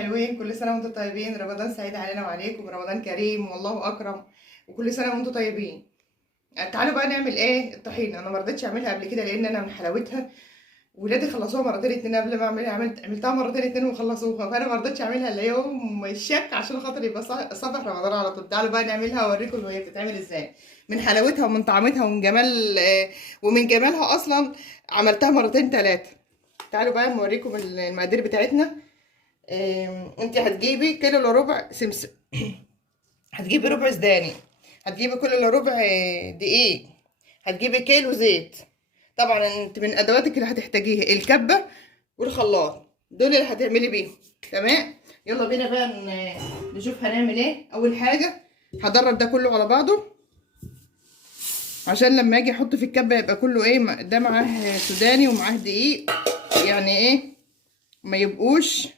الحلوين، كل سنة وانتم طيبين. رمضان سعيد علينا وعليكم، رمضان كريم والله أكرم، وكل سنة وانتم طيبين. تعالوا بقى نعمل ايه الطحينة. أنا مرضتش أعملها قبل كده لأن أنا من حلاوتها ولادي خلصوها مرتين اتنين قبل ما أعملها. عملتها مرتين اتنين وخلصوها، فأنا مرضتش أعملها إلا يوم الشك عشان خاطر يبقى صبح رمضان على طول. تعالوا بقى نعملها وأوريكم وهي بتتعمل ازاي. من حلاوتها ومن طعمتها ومن جمال ومن جمالها أصلا عملتها مرتين تلاتة. تعالوا بقى نوريكم المقادير بتاعتنا. انت هتجيبي كيلو الا ربع سمسم، هتجيبي ربع سوداني، هتجيبي كيلو الا ربع دقيق، هتجيبي كيلو زيت. طبعا انت من ادواتك اللي هتحتاجيها الكبه والخلاط، دول اللي هتعملي بيهم. تمام، يلا بينا بقى نشوف هنعمل ايه. اول حاجه هدرب ده كله على بعضه عشان لما اجي احط في الكبه يبقى كله ايه، ده معاه سوداني ومعاه دقيق، يعني ايه ما يبقوش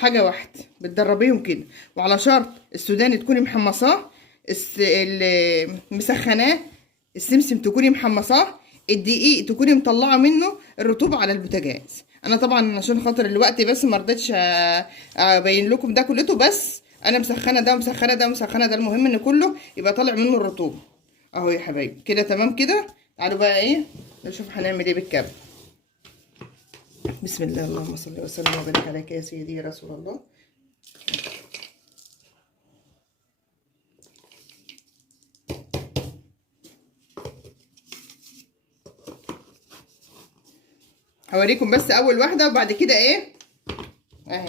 حاجه واحده. بتدربيهم كده، وعلى شرط السوداني تكوني محمصاه، مسخناه، السمسم تكوني محمصاه، الدقيق تكوني مطلعه منه الرطوبه على البوتاجاز. انا طبعا عشان خاطر الوقت بس ما رضيتش ابين لكم ده كلته، بس انا مسخنه ده ومسخنه ده ومسخنه ده، المهم ان كله يبقى طالع منه الرطوبه اهو يا حبايبي كده. تمام كده. تعالوا بقى ايه نشوف هنعمل ايه بالكبه. بسم الله، اللهم صل وسلم وبارك عليك يا سيدي يا رسول الله. هوريكم بس اول واحده وبعد كده ايه اهي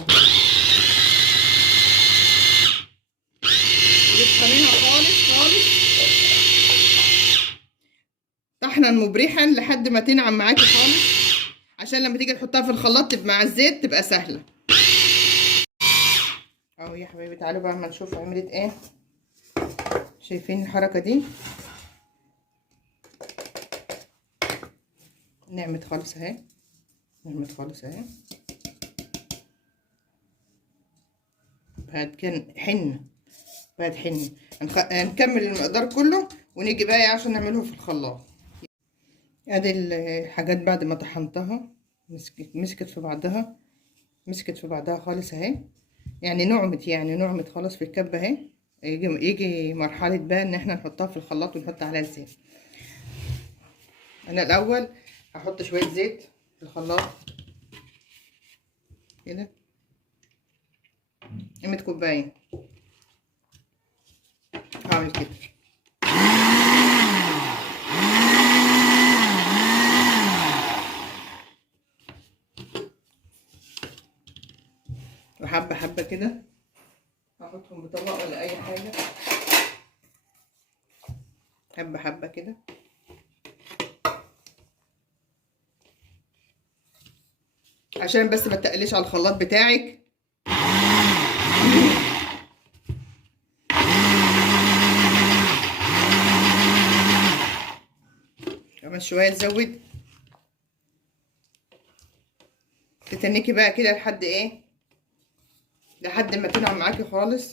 بتطحنيها خالص خالص طحنا مبرحا لحد ما تنعم معاكي خالص، عشان لما تيجي تحطها في الخلاط تبقى مع الزيت تبقى سهله اهو يا حبايبي. تعالوا بقى اما نشوف عملت ايه. شايفين الحركه دي؟ نعمت خالص اهي، نعمت خالص اهي. بعد كان حنه، بعد حنه هنكمل المقدار كله ونيجي بقى عشان نعمله في الخلاط. ادي الحاجات بعد ما طحنتها مسكت في بعضها، مسكت في بعضها خالص اهي، يعني نعمت خالص في الكبه اهي. يجي مرحله بقى ان احنا نحطها في الخلاط ونحط عليها الزيت. انا الاول هحط شويه زيت في الخلاط كده، قيمه كوبايه. هعمل كده وحبه حبه كده، هحطهم بطبق ولا اي حاجه، حبه حبه كده. عشان بس ما تقليش على الخلاط بتاعك. كمان شويه تزود، تتنكي بقى كده لحد ايه، لحد ما تنعم معاكي خالص.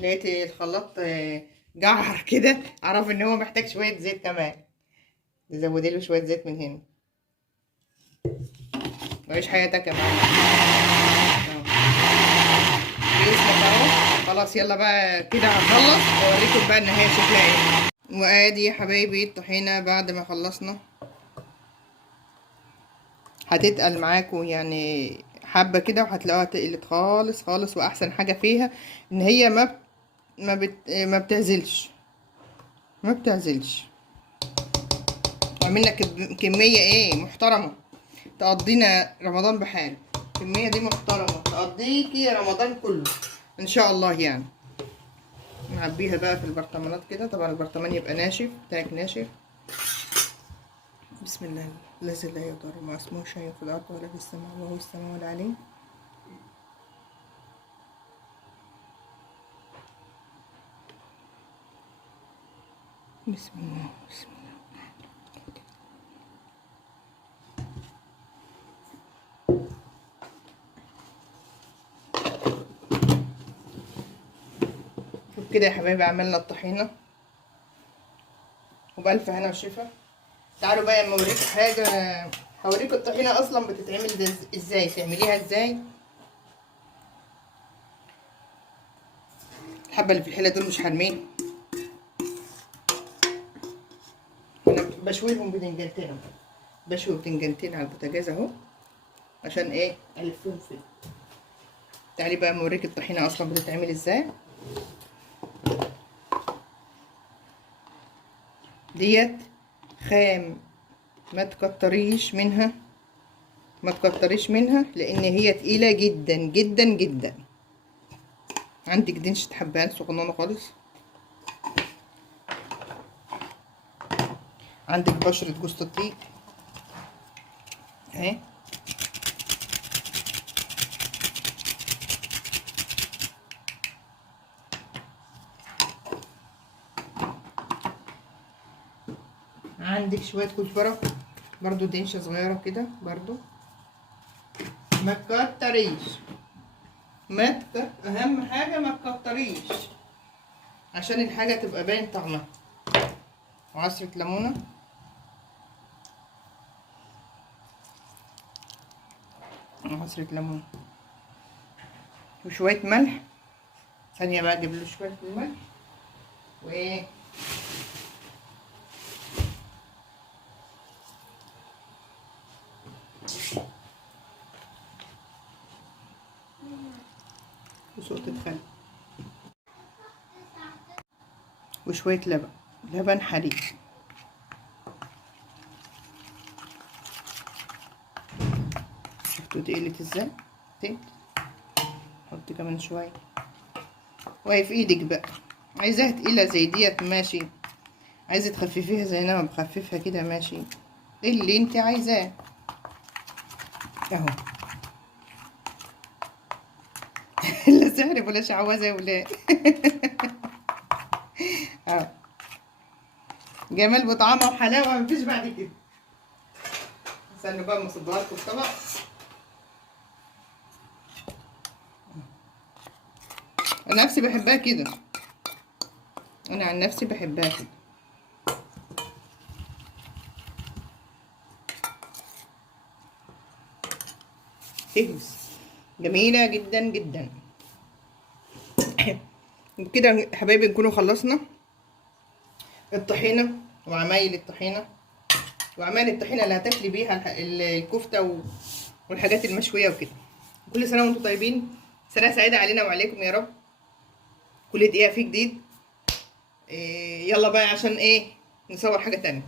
لقيت الخلاط جعر كده، اعرف ان هو محتاج شويه زيت كمان، نزودي له شويه زيت من هنا. وعيش حياتك يا معلم بيسلك اهو. خلاص يلا بقى كده هنخلص واوريكم بقى النهايه شكلها ايه. وادي يا حبايبي الطحينه بعد ما خلصنا هتتقل معاكم يعني حبه كده، وهتلاقوها تقلت خالص خالص. واحسن حاجه فيها ان هي ما بتعزلش، ما بتعزلش. عملنا كميه ايه محترمه تقضينا رمضان بحاله. الكميه دي محترمه تقضيكي رمضان كله ان شاء الله. يعني نعبيها بقى في البرطمانات كده. طبعا البرطمان يبقى ناشف بتاعك ناشف. بسم الله الذي لا يضر مع اسمه شيء في الارض ولا في السماء وهو السميع العليم. بسم الله بسم الله. كده يا حبايبي عملنا الطحينه وبألف هنا وشفا. تعالوا بقى اما اوريكم حاجه، هوريكم الطحينه اصلا بتتعمل ازاي، تعمليها ازاي. الحبه اللي في الحله دول مش هرميهم، انا بشويهم بدنجانتين، بشوي بدنجانتين على البوتاجاز اهو، عشان ايه الفهم فيه. تعالي بقى اوريك الطحينه اصلا بتتعمل ازاي. ديت خام، ما تكتريش منها، ما تكتريش منها، لان هي تقيله جدا جدا جدا. عندك دنشة حبان صغننه خالص، عندك بشرة جوز الطيب اهي، عندك شوية كزبرة برضو، دنشة صغيرة كده برضو. ما تكتريش، اهم حاجة ما تكتريش عشان الحاجة تبقى باين طعمها. وعصرة ليمونة، عصرة ليمون، وشوية ملح. ثانية بقى اجيب له شوية الملح وايه، وسقطة خل، وشوية لبن، لبن حليب. شفتوا تقلت ازاي؟ تقلت. حط كمان شوية، وهي في ايدك بقى، عايزاها تقيلة زي ديت ماشي، عايزة تخففيها زي انا بخففها كده ماشي، ايه اللي انت عايزاه اهو. لا سحر ولا شعوذة يا ولاد. اهو جمال وطعامة وحلاوة مفيش بعد كده. استنوا بقى مصدوها لكم في طبق. انا نفسي بحبها كده، انا عن نفسي بحبها كده. تهمس، جميلة جدا جدا. وبكده حبايبي نكونوا خلصنا الطحينة وعمايل الطحينة، وعمايل الطحينة اللي هتاكلي بيها الكفتة والحاجات المشوية وكده. كل سنة وانتم طيبين، سنة سعيدة علينا وعليكم يا رب. كل دقيقة في جديد. يلا بقى عشان ايه نصور حاجة تانية.